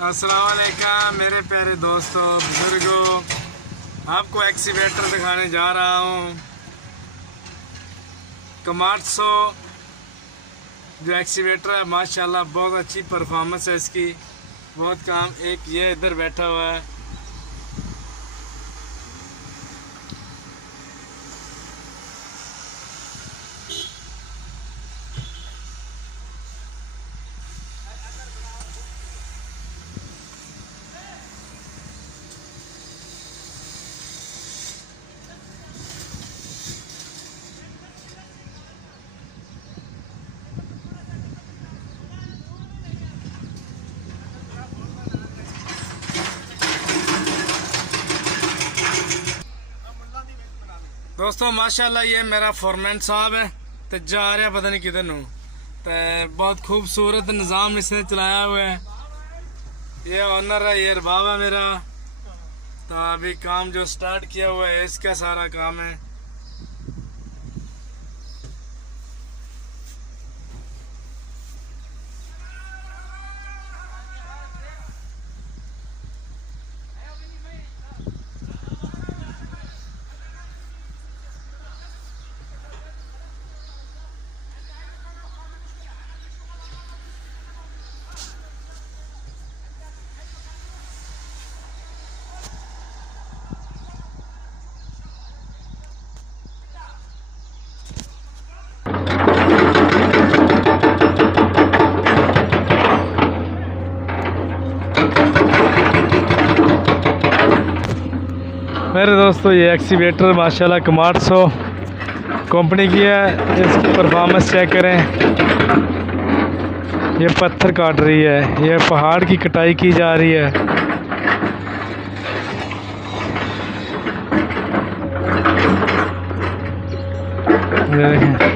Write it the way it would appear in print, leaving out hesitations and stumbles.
अस्सलाम वालेकुम मेरे प्यारे दोस्तों बुजुर्गों, आपको एक्सीवेटर दिखाने जा रहा हूँ। कमार्सो जो एक्सीवेटर है माशाल्लाह बहुत अच्छी परफॉर्मेंस है इसकी, बहुत काम। एक ये इधर बैठा हुआ है, दोस्तों माशाल्लाह ये मेरा फोरमैन साहब है तो जा रहा पता नहीं किधर नू। तो बहुत खूबसूरत निज़ाम इसने चलाया हुआ है। ये ऑनर है, ये अरबाब है मेरा। तो अभी काम जो स्टार्ट किया हुआ है इसका सारा काम है। मेरे दोस्तों ये एक्सीवेटर माशाल्लाह कमार्सो कंपनी की है। इसकी परफॉर्मेंस चेक करें। ये पत्थर काट रही है, ये पहाड़ की कटाई की जा रही है। ये देखें।